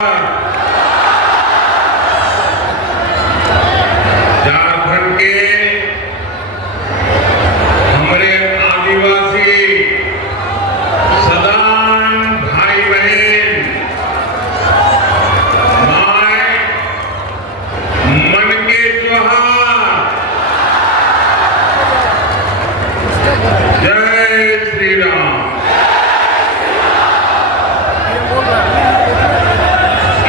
झारखंड के हमारे आदिवासी सदान भाई बहन माए मन के त्योहार जय श्री राम।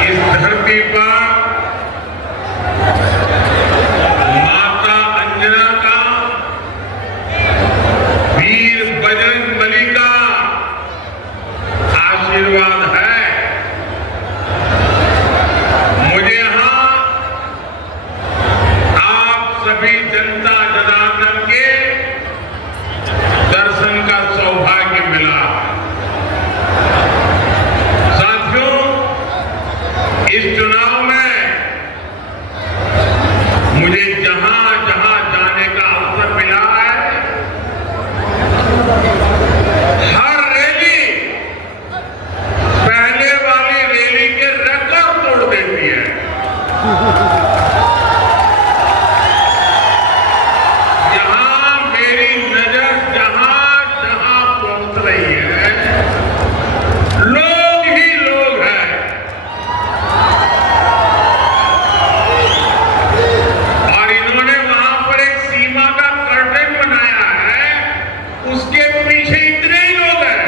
इस धरती पर माता अंजना का, वीर बजरंग बली का आशीर्वाद है। मुझे यहां आप सभी जनता जनार्दन के दर्शन का सौभाग्य मिला। साथियों, इस चुनाव में मुझे जहां जहां जाने का अवसर मिला है, हर रैली पहले वाली रैली के रिकॉर्ड तोड़ देती है। यहां मेरी नजर जहां जहां पहुंच रही है, लोग ही लोग हैं। और इन्होंने वहां पर एक सीमा का कर्टन बनाया है, उसके पीछे इतने ही लोग हैं,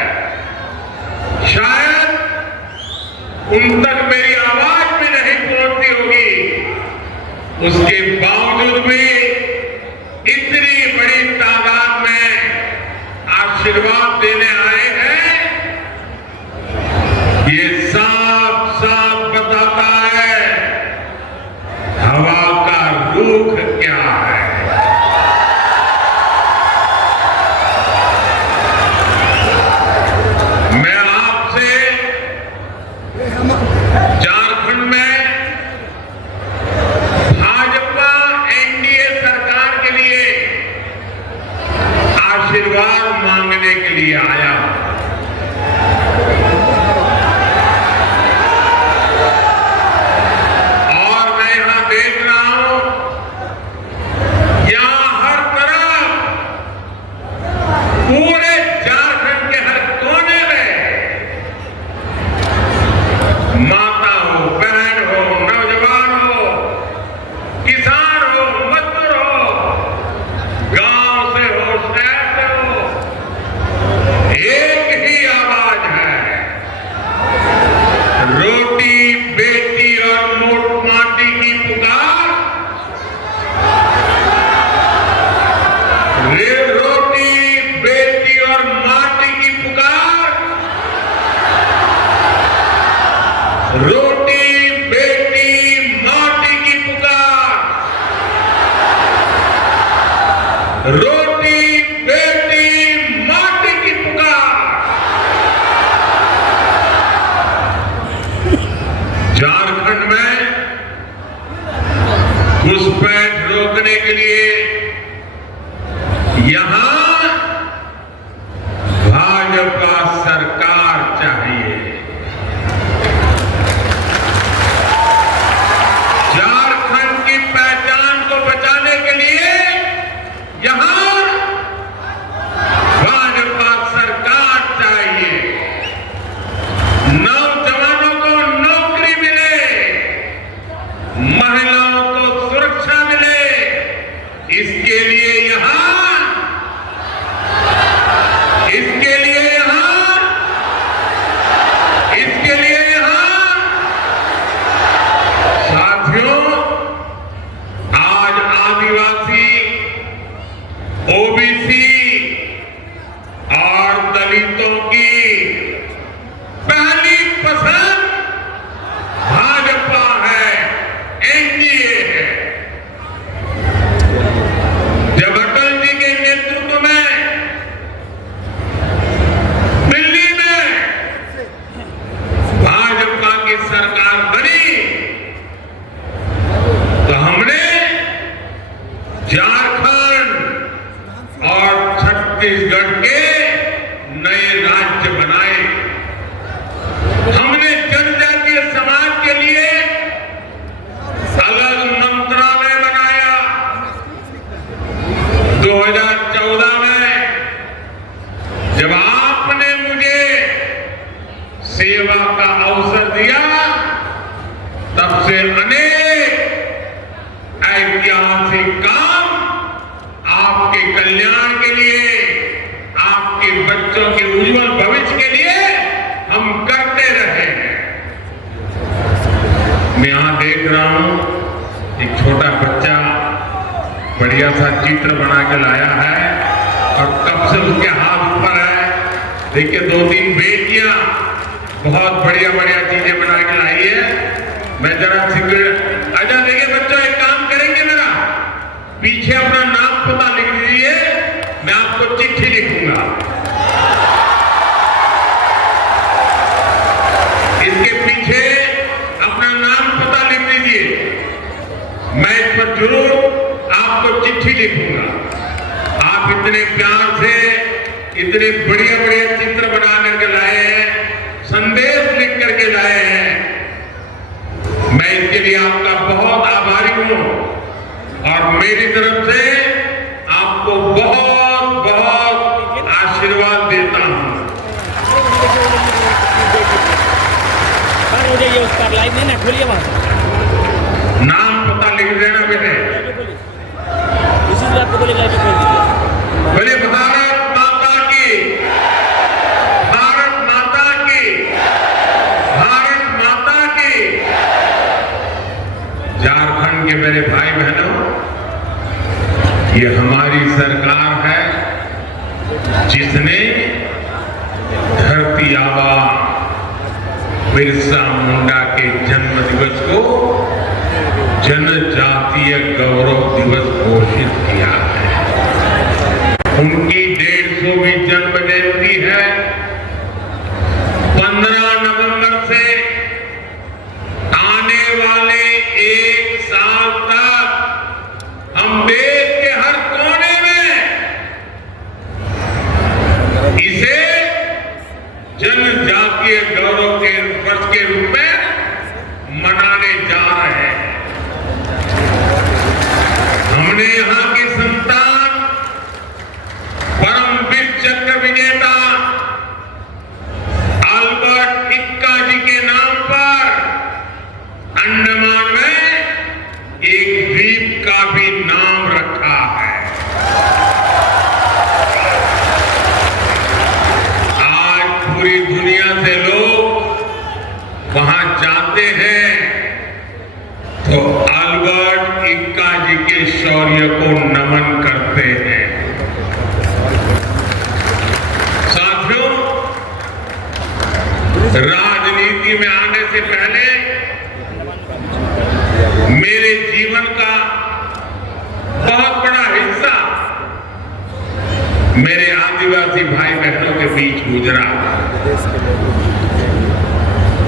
शायद उन तक मेरी आवाज भी नहीं पहुंचती होगी। उसके बावजूद भी इतनी बड़ी तादाद में आशीर्वाद देने आए हैं। ये साफ साफ बताता है हवा का रुख क्या है। मैं आपसे झारखंड में भाजपा एनडीए सरकार के लिए आशीर्वाद मांगने के लिए आया हूं। और मैं यहां देख रहा हूं, यहां हर तरफ पूरे झारखंड के हर कोने में माता हो, बहन हो, नौजवान हो, किसान हो, मजदूर हो, गांव से हो, शहर से हो, एक ही आवाज है, रोटी बेटी और मोट माटी की पुकार। रोटी बेटी और माटी की पुकार, रोटी बेटी माटी की पुकार, रोटी बेटी माटी की पुकार। झारखंड में घुसपैठ रोकने के लिए यहां भाजपा सरकार चाहिए। झारखंड की पहचान को बचाने के लिए यहां से अनेक ऐतिहासिक काम आपके कल्याण के लिए, आपके बच्चों के उज्जवल भविष्य के लिए हम करते रहे हैं। मैं यहां देख रहा हूं एक छोटा बच्चा बढ़िया सा चित्र बना के लाया है और कब से उसके हाथ ऊपर है। देखिए 2-3 बेटियां बहुत बढ़िया बढ़िया चीजें बना के लाई है। मैं जरा सिक्योरिटी अच्छा देखिए बच्चों, एक काम करेंगे मेरा पीछे अपना नाम पता लिख दीजिए, मैं आपको चिट्ठी लिखूंगा। इसके पीछे अपना नाम पता लिख दीजिए, मैं इस पर जरूर आपको चिट्ठी लिखूंगा। आप इतने प्यार से इतने बढ़िया बढ़िया चित्र बना करके लाए हैं, संदेश लिख करके लाए हैं, मैं इसके लिए आपका बहुत आभारी हूं और मेरी तरफ से आपको बहुत बहुत आशीर्वाद देता हूं। उसका लाइव नहीं ना खोलिए, वहां नाम पता लिख देना बेटे। इसी से आपको बोले लाइव खोल दीजिए। बोले भारत माता की, भारत माता की, भारत माता की। झारखंड के मेरे भाई बहनों, ये हमारी सरकार है जिसने धरती आबा बिरसा मुंडा के जन्म दिवस को जनजातीय गौरव दिवस घोषित किया है। उनकी 150वीं जन्म जयंती है। 15 नवंबर से आने वाले 1 साल तक हम देश के हर कोने में इसे जनजातीय गौरव के वर्ष के रूप में मनाने जा रहे हैं। हमने यहां की संतान परमवीर चक्र विजेता अल्बर्ट एक्का जी के नाम पर अंडमान में एक द्वीप का भी नाम रखा है। आज पूरी दुनिया से लोग वहां जाते हैं तो अल्बर्ट एक्का जी के शौर्य को नमन करते हैं। साथियों, राजनीति में आने से पहले मेरे जीवन का बहुत बड़ा हिस्सा मेरे आदिवासी भाई बहनों के बीच गुजरा।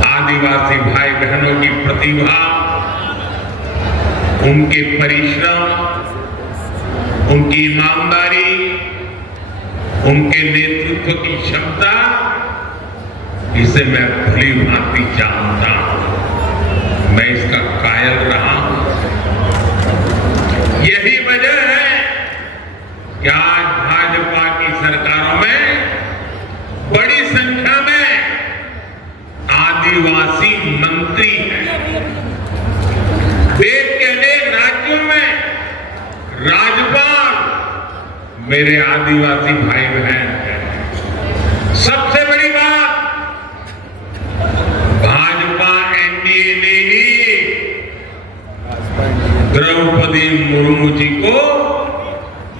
आदिवासी भाई बहनों की प्रतिभा, उनके परिश्रम, उनकी ईमानदारी, उनके नेतृत्व की क्षमता, इसे मैं भली भांति जानता हूं। मैं इसका कायल रहा हूं। यही वजह है कि आज भाजपा की सरकारों में बड़ी संख्या में आदिवासी मंत्री हैं। देश के अनेक राज्यों में राज्यपाल मेरे आदिवासी भाई बहन हैं। सबसे बड़ी बात, भाजपा एनडीए ने ही द्रौपदी मुर्मू जी को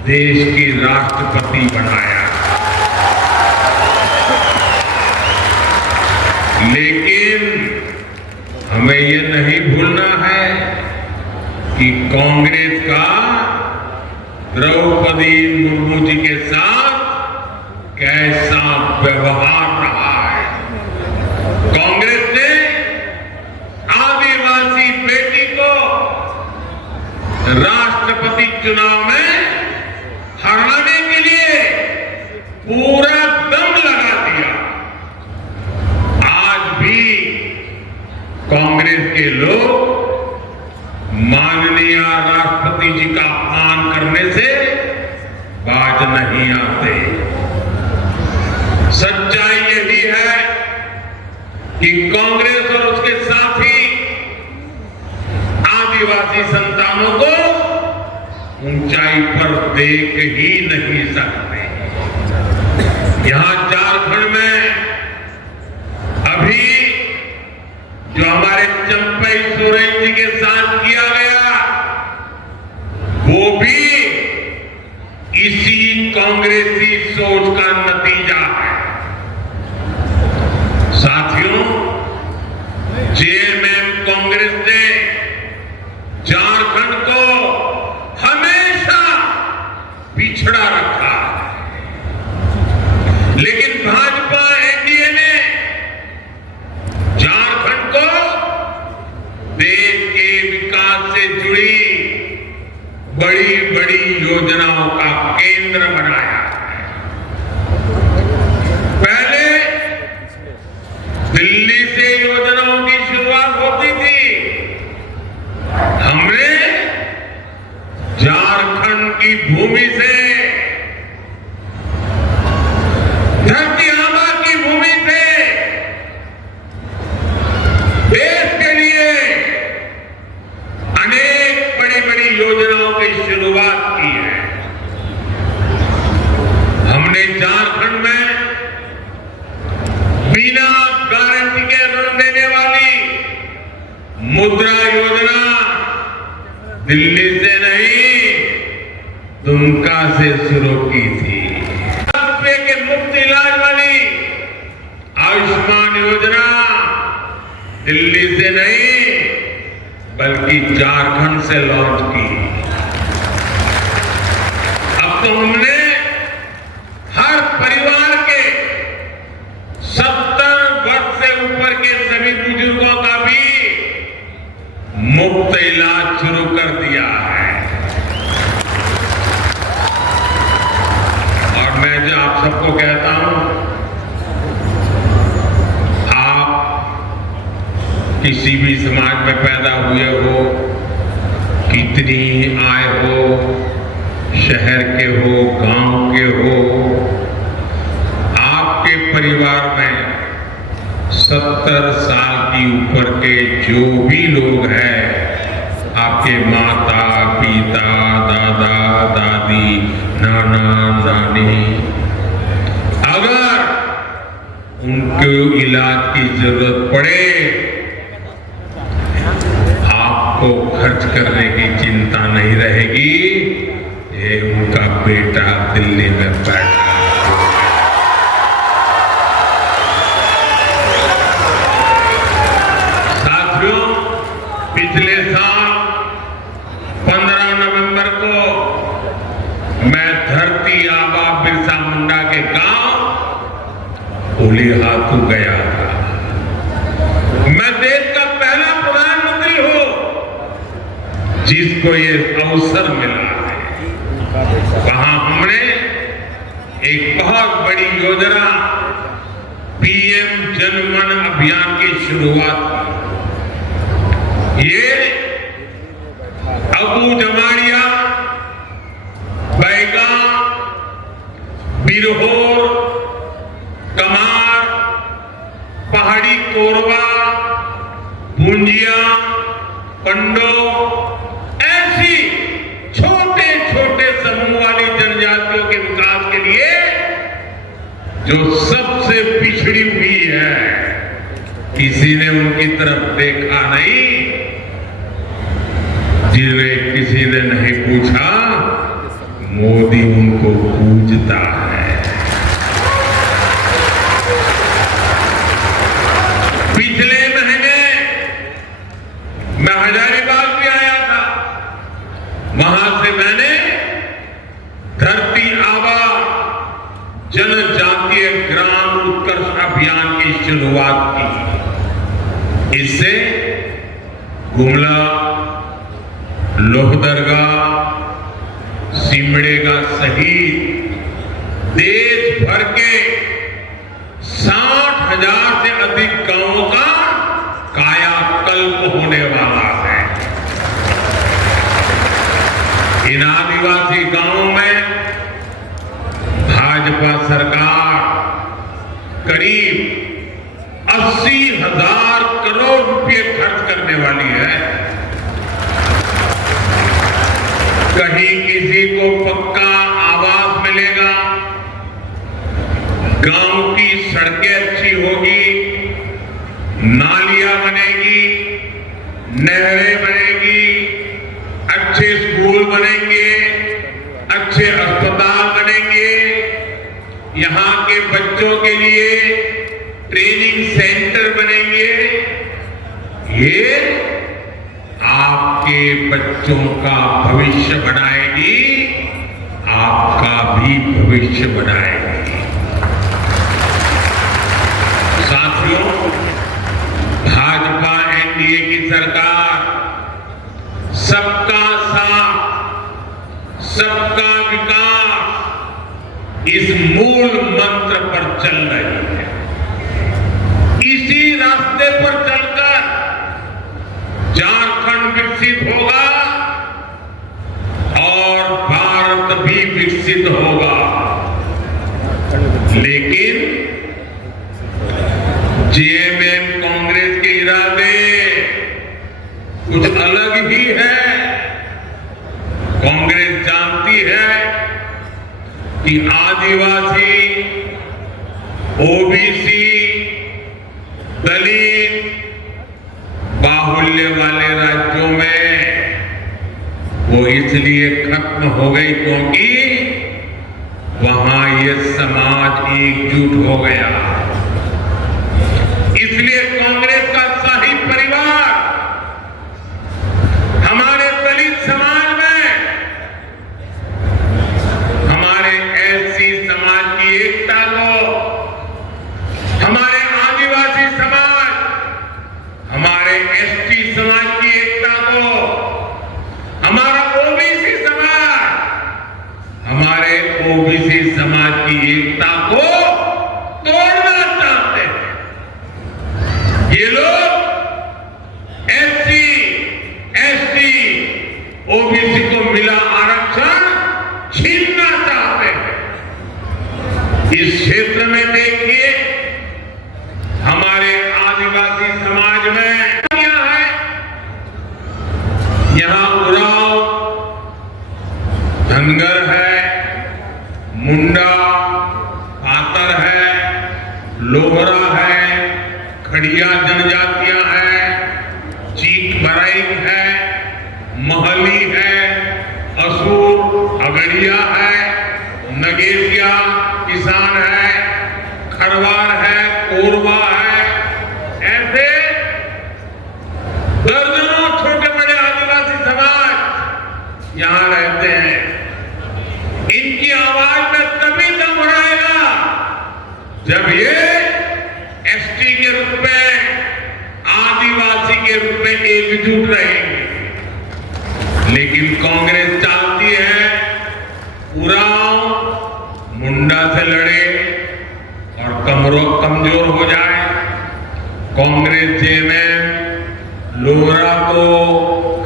देश की राष्ट्रपति बनाया। लेकिन हमें यह नहीं भूलना है कि कांग्रेस का द्रौपदी मुर्मू जी के साथ कैसा व्यवहार रहा है। कांग्रेस ने आदिवासी बेटी को राष्ट्रपति चुनाव में हराने के लिए पूरा दम लगा दिया। आज भी कांग्रेस के लोग माननीय राष्ट्रपति जी का अपमान करने से बाज नहीं आते। सच्चाई यही है कि कांग्रेस और उसके साथी आदिवासी संतानों को ऊंचाई पर देख ही नहीं सकते। यहां झारखंड में अभी जो हमारे चंपई सोरेन जी के साथ किया गया, वो भी इसी कांग्रेसी सोच का नतीजा है। साथियों, जेएमएम कांग्रेस ने झारखंड को हमेशा पिछड़ा रखा, लेकिन भाजपा एनडीए ने झारखंड को देश के विकास से जुड़ी बड़ी बड़ी योजनाओं का केंद्र बनाया। पहले दिल्ली से योजनाओं की शुरुआत होती थी, हमने झारखंड की भूमि से, धरती आबा की भूमि से देश के लिए अनेक बड़ी बड़ी योजनाओं की शुरुआत की है। हमने झारखंड में बिना गारंटी के ऋण देने वाली मुद्रा योजना दिल्ली से नहीं, दुमका से शुरू की थी। रुपये के मुफ्त इलाज वाली आयुष्मान योजना दिल्ली से नहीं, बल्कि झारखंड से लॉन्च की। अब तो हमने हर परिवार के 70 वर्ष से ऊपर के सभी बुजुर्गों का भी मुफ्त इलाज शुरू कर दिया है। और मैं जो आप सबको कहता हूं, आप किसी भी समाज में पैदा हुए हो, कितनी आय हो, शहर के हो, गांव के हो, आपके परिवार में 70 साल की ऊपर के जो भी लोग हैं, आपके माता पिता, दादा दादी, नाना नानी, अगर उनको इलाज की जरूरत पड़े, आपको खर्च करने की चिंता नहीं रहेगी। ये उनका बेटा दिल्ली में बैठा। साथियों, पिछले साल 15 नवंबर को मैं धरती आबा बिरसा मुंडा के गांव उलीहातू गया था। मैं देश का पहला प्रधानमंत्री हूं जिसको ये अवसर मिला है। वहां हमने एक बहुत बड़ी योजना पीएम जनमन अभियान की शुरुआत की। ये अबू जमाड़िया, बैगा, बिरहोर, कमार, पहाड़ी कोरवा, भुंजिया, पंडो, ऐसी छोटे छोटे समूह वाली जनजातियों के विकास के लिए जो सबसे पिछड़ी हुई है, किसी ने उनकी तरफ देखा नहीं, जिन्हें किसी ने नहीं पूछा, मोदी उनको पूजता है। पिछले महीने मैं हजारीबाग भी आया था। वहां से मैंने धरती आबा जनजातीय ग्राम उत्कर्ष अभियान की शुरुआत की। इससे गुमला, लोहदरगा, सिमडेगा सहित देश भर के 60,000 से अधिक गांवों का कायाकल्प होने वाला है। इन आदिवासी गांवों में भाजपा सरकार करीब 80,000 करोड़ रुपए खर्च करने वाली है। कहीं किसी को पक्का आवास मिलेगा, गांव की सड़कें अच्छी होगी, नालियां बनेगी, नहरें बनेगी, अच्छे स्कूल बनेंगे, अच्छे अस्पताल बनेंगे, यहां के बच्चों के लिए ट्रेनिंग सेंटर बनेंगे। ये आपके बच्चों का भविष्य बनाएगी, आपका भी भविष्य बनाएगी। साथियों, भाजपा एनडीए की सरकार सबका साथ, सबका विकास इस मूल मंत्र पर चल रही है। इसी रास्ते पर चलकर झारखंड विकसित होगा और भारत भी विकसित होगा। लेकिन जेएमएम कांग्रेस के इरादे कुछ अलग ही है। कांग्रेस जानती है कि आदिवासी, ओबीसी, दलित बाहुल्य वाले राज्यों में वो इसलिए खत्म हो गई क्योंकि वहां ये समाज एकजुट हो गया। इसलिए कांग्रेस का शाही परिवार हमारे दलित समाज में, हमारे एससी समाज की एकता को, हमारे आदिवासी समाज, हमारे एसटी समाज की एकता को, हमारा ओबीसी समाज, हमारे ओबीसी समाज की एकता को तोड़ना चाहते हैं। ये लोग एससी, एसटी, ओबीसी को मिला आरक्षण छीनना चाहते हैं। इस क्षेत्र में देखिए, हमारे आदिवासी समाज में क्या है, यहां उरांव, धनगर है, मुंडा, पातर है, लोहरा है, खड़िया जनजातियां हैं, चीक बराइक है, महली है, असुर, अगड़िया है, नगेसिया किसान है, खरवार है, कोरबा है, ऐसे दर्जनों छोटे बड़े आदिवासी समाज यहां रहते हैं। इनकी आवाज में तभी दम रहेगा जब ये एसटी के रूप में, आदिवासी के रूप में एकजुट रहेंगे। लेकिन कांग्रेस चाहती है उरांव मुंडा से लड़े और कमजोर हो जाए। कांग्रेस जेएमएम लोहरा को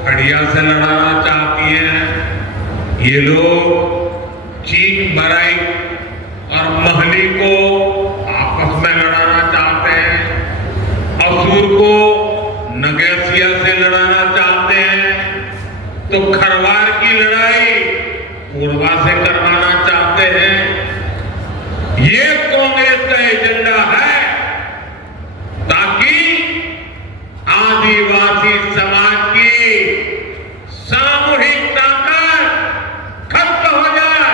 खड़िया से लड़ाना चाहती है। ये लोग चीक बराइक और महली को आपस में लड़ाना चाहते हैं। असुर को नगेसिया से लड़ाना चाहते हैं। तो खरवार की लड़ाई कोरबा से करवाना चाहते हैं। ये कांग्रेस का एजेंडा है ताकि आदिवासी समाज की सामूहिक ताकत खत्म हो जाए,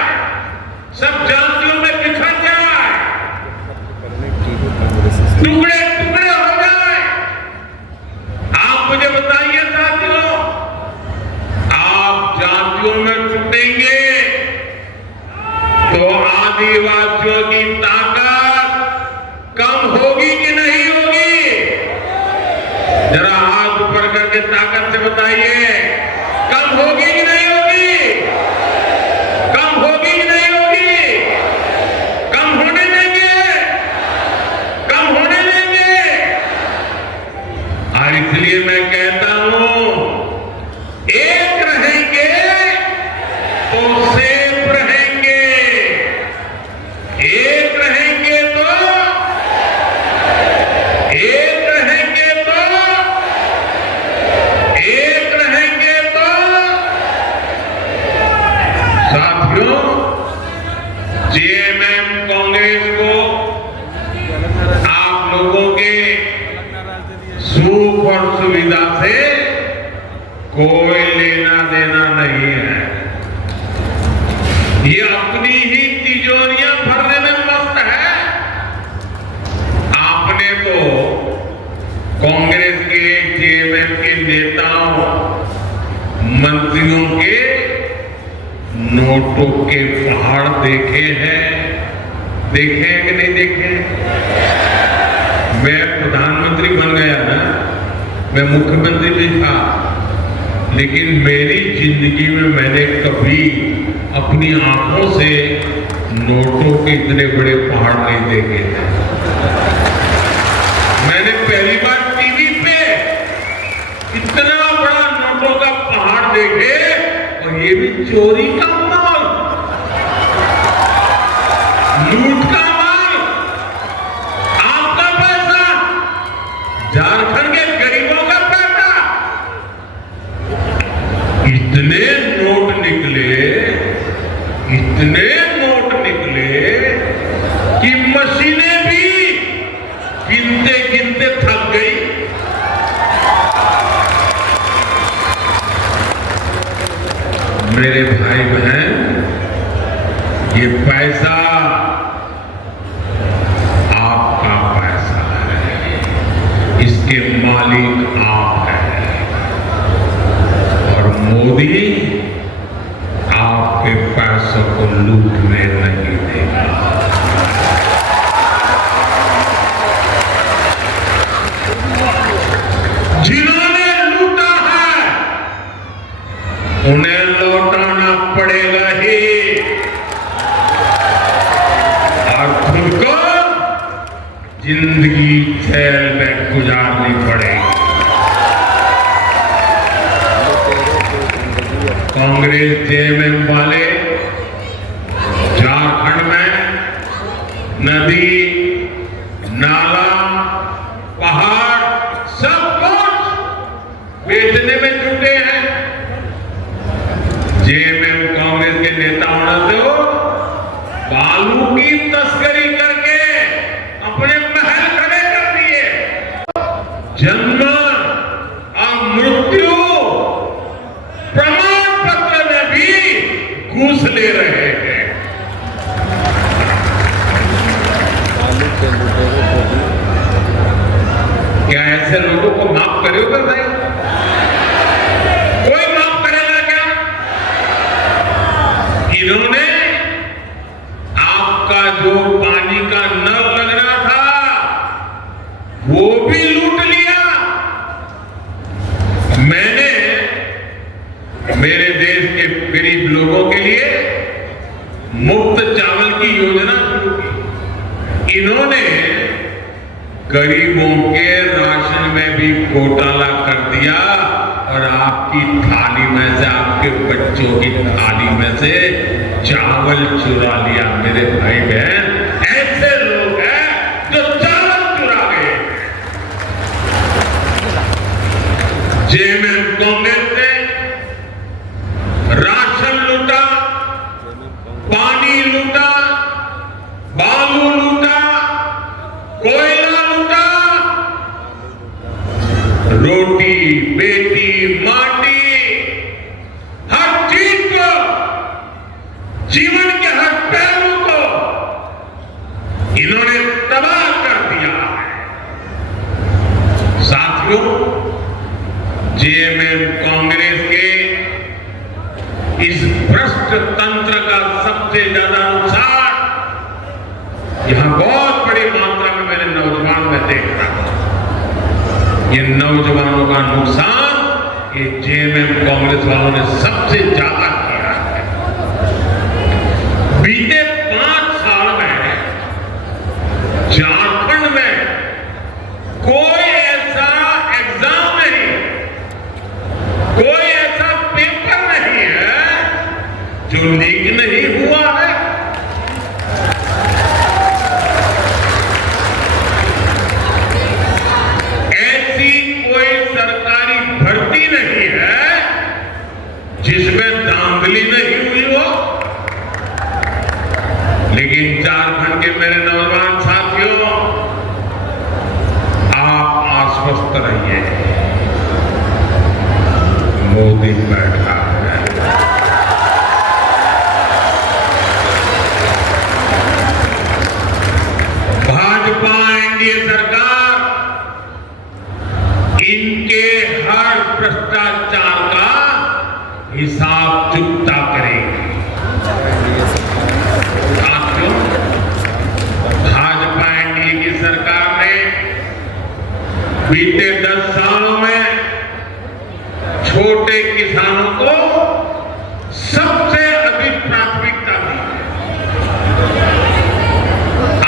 सब जातियों में बिखर जाए, टुकड़े टुकड़े हो जाए। आप मुझे बताइए साथियों, आप जातियों में टूटेंगे तो आदिवासियों की ताकत कम होगी कि नहीं होगी? जरा हाथ ऊपर करके ताकत से बताइए, कम होगी कि नहीं होगी? कम होगी कि नहीं होगी? कम होने देंगे, कम होने देंगे। और इसलिए मैं कहता हूं, एक रहेंगे तो सेफ रहेंगे, एक रहेंगे तो, एक रहेंगे तो, एक रहेंगे से कोई लेना देना नहीं है। ये अपनी ही तिजोरियां भरने में मस्त है। आपने तो कांग्रेस के जेएमएम के नेताओं मंत्रियों के नोटों के पहाड़ देखे हैं कि नहीं देखे? मैं प्रधानमंत्री बन गया ना, मैं मुख्यमंत्री भी था, लेकिन मेरी जिंदगी में मैंने कभी अपनी आंखों से नोटों के इतने बड़े पहाड़ नहीं देखे हैं। मैंने पहली बार टीवी पे इतना बड़ा नोटों का पहाड़ देखे, और ये भी चोरी का माल, लूट का माल, आपका पैसा, झारखंड के गरीबों का पैसा। इतने नोट निकले कि मशीनें भी गिनते गिनते थक गई। मेरे भाई बहन, ये पैसा आपका पैसा है, इसके मालिक आप हैं, और मोदी आपके पैसों को लूटने नहीं देगा। जिन्होंने लूटा है उन्हें लौटाना पड़ेगा ही, और खुद को जिंदगी जेल में गुजारनी पड़ेगी। कांग्रेस जेएमएम वाले झारखंड में नदी, नाला, पहाड़ सब कुछ बेचने में जुटे हैं। जेएमएम कांग्रेस के नेताओं ने तो बालू की तस्करी करके अपने महल खड़े कर दिए। जन्म और मृत्यु प्रमाण पत्र में भी घूस ले रहे हैं। क्या ऐसे लोगों को माफ करोगे भाई? कोई माफ करेगा क्या? इन्होंने आपका जो पानी का नल लग रहा था वो भी लूट लिया। मैंने मेरे देश के गरीब लोगों के लिए मुफ्त चावल की योजना शुरू की। इन्होंने गरीबों के राशन में भी घोटाला कर दिया, और आपकी थाली में से, आपके बच्चों की थाली में से चावल चुरा लिया। मेरे भाई बहन, ऐसे लोग हैं जो चावल चुरा गए। जेएमएम कांग्रेस ने राशन लूटा, पानी लूटा, बालू लूटा, कोयला लूटा, रोटी, बेटी, माटी, हर चीज को, जीवन के हर पहलू को इन्होंने तबाह कर दिया है। साथियों, जेएमएम कांग्रेस के इस भ्रष्ट तंत्र का सबसे ज्यादा नुकसान यहां बहुत बड़ी मात्रा में मेरे नौजवान में देख रहा हूं। ये नौजवानों का नुकसान ये जेएमएम कांग्रेस वालों ने सबसे ज्यादा किया है। बीते 5 साल में झारखंड में कोई ऐसा एग्जाम नहीं, कोई ऐसा पेपर नहीं है जो लीक नहीं हुआ है। ऐसी कोई सरकारी भर्ती नहीं है जिसमें धांधली नहीं हुई हो। लेकिन झारखंड के मेरे नौजवान साथियों, आप आश्वस्त रहिए, मोदी बैठा है। भाजपा एनडीए सरकार इनके हर भ्रष्टाचार का हिसाब चुकता करेगी। साथियों, भाजपा एनडीए की सरकार ने बीते 10 सालों में छोटे किसानों को सबसे अधिक प्राथमिकता दी है।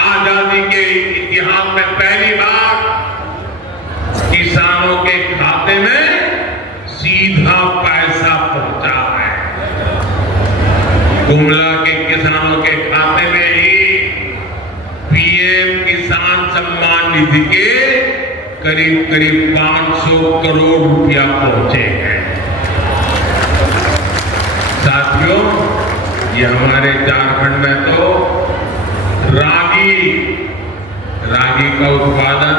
आजादी के इतिहास में पहली बार किसानों के खाते में सीधा पैसा पहुंचा है। गुमला के किसानों के खाते में ही पीएम किसान सम्मान निधि के करीब 500 करोड़ रुपया पहुंचे हैं। साथियों, ये हमारे झारखंड में तो रागी का उत्पादन,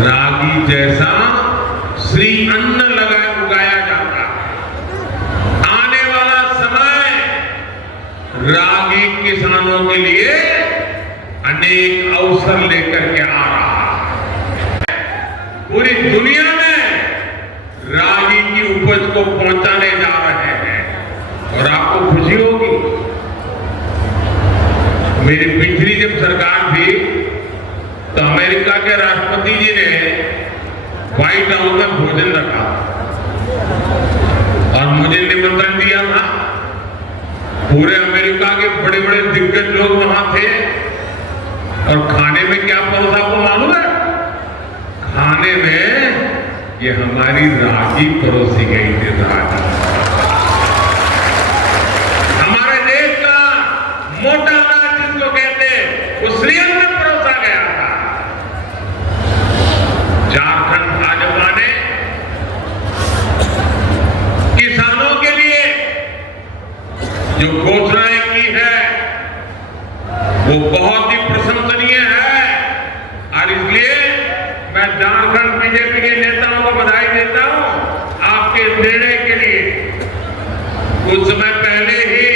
रागी जैसा श्री अन्न उगाया जाता है। आने वाला समय रागी किसानों के लिए अनेक अवसर लेकर के आ रहा है। पूरी दुनिया में रागी की उपज को पहुंचाने जा रहे हैं और आपको खुशी होगी, मेरी पिछली जब सरकार थी तो अमेरिका के राष्ट्रपति जी ने व्हाइट हाउस में भोजन रखा और मुझे निमंत्रण दिया था। पूरे अमेरिका के बड़े बड़े दिग्गज लोग वहां थे और खाने में क्या परोसा आपको मालूम है? खाने में ये हमारी रागी परोसी गई थी। रागी हमारे देश का मोटा अनाज जिसको कहते हैं, वो श्री अन्न में परोसा गया था। झारखंड भाजपा ने किसानों के लिए जो घोषणाएं की है वो बहुत ही प्रशंसनीय है और इसलिए मैं झारखंड बीजेपी के नेताओं को बधाई देता हूं आपके निर्णय के लिए। कुछ समय पहले ही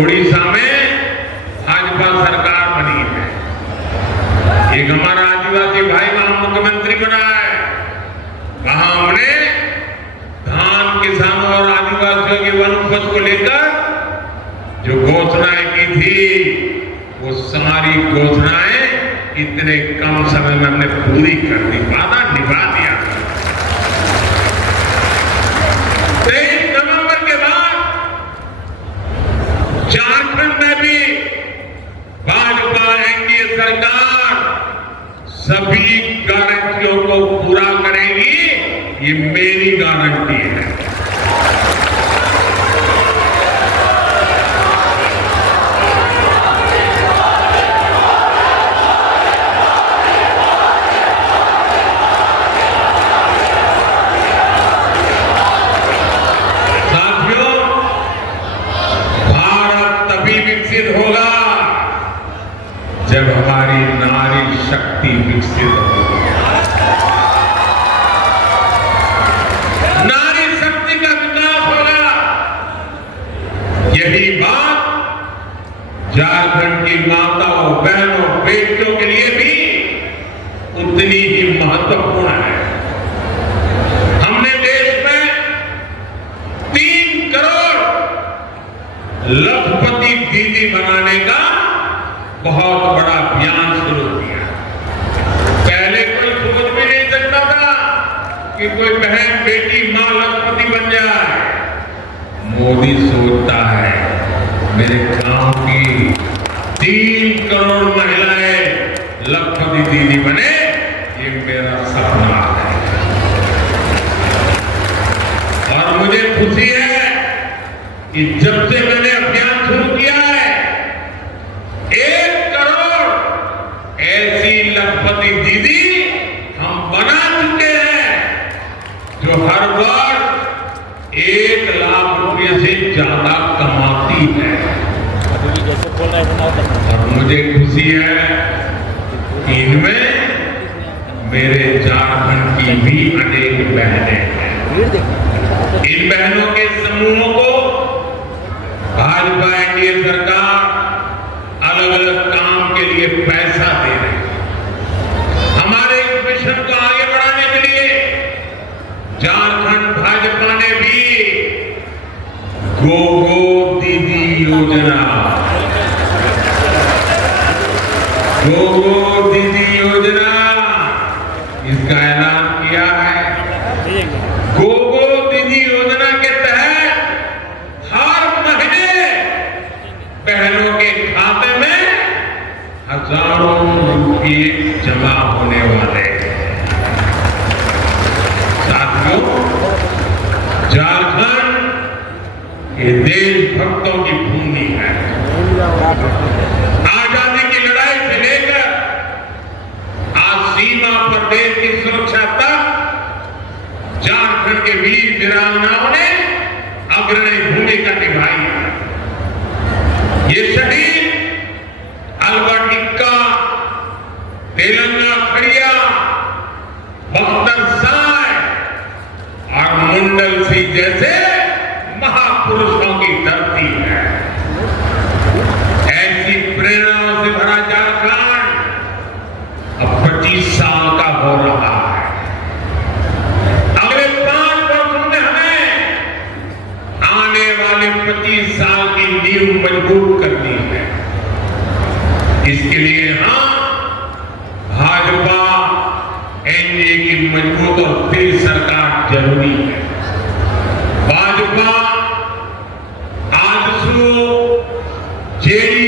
उड़ीसा में भाजपा सरकार बनी है। एक हमारा आदिवासी भाई वहां मुख्यमंत्री बना है। वहां हमने धान किसानों और आदिवासियों की वन उपज को लेकर जो घोषणाएं की थी वो सारी घोषणाएं इतने कम समय में हमने पूरी कर दी, वादा निभा दिया। 23 नवंबर के बाद झारखंड में भी भाजपा एनडीए सरकार सभी गारंटियों को पूरा करेगी, ये मेरी गारंटी है। साथियों, भारत तभी विकसित होगा जब हमारी नारी शक्ति विकसित होगी। नारी शक्ति का विकास होगा। यही बात झारखंड की माताओं, बहनों, बेटियों के लिए भी उतनी ही महत्वपूर्ण है। हमने देश में 3 करोड़ लखपति दीदी बनाने का बहुत बड़ा अभियान शुरू किया। पहले कोई सोच भी नहीं सकता था कि कोई बहन, बेटी, मां लखपति बन जाए। मोदी सोचता है मेरे गांव की 3 करोड़ महिलाएं लखपति दीदी बने, ये मेरा सपना है। और मुझे खुशी है कि जब से मैंने अभियान शुरू किया है 1 करोड़ ऐसी लखपति दीदी हम बना चुके हैं जो हर वर्ष 1 लाख रुपए से ज्यादा कमाती है। और मुझे खुशी है कि इनमें मेरे झारखंड की भी अनेक बहनें हैं। भीड़ देखिए। इन बहनों के समूहों को भाजपा एनडीए सरकार अलग अलग काम के लिए पैसा दे रही है। हमारे इस मिशन को आगे बढ़ाने के लिए झारखंड भाजपा ने भी गो दीदी योजना, गो दीदी योजना इसका ऐलान किया है। गो दीदी योजना के तहत हर महीने बहनों के खाते में हजारों रुपये जमा होने वाले हैं। साथियों, झारखंड ये देशभक्तों की भूमि है। आजादी की लड़ाई से लेकर आज सीमा पर देश की सुरक्षा तक झारखंड के वीर वीरांगनाओं ने अग्रणी भूमिका निभाई है। ये शहीद अल्बर्ट एक्का, तेलंगाना खड़िया, बख्तर साय और मुंडल सिंह जैसे महापुरुषों की धरती है। ऐसी प्रेरणाओं से भरा झारखंड अब 25 साल का हो रहा है। अगले 5 वर्षों में हमें आने वाले 25 साल की नींव मजबूत करनी है। इसके लिए हम भाजपा एनडीए की मजबूत और स्थिर सरकार जरूरी है। भाजपा आजसू जेडीयू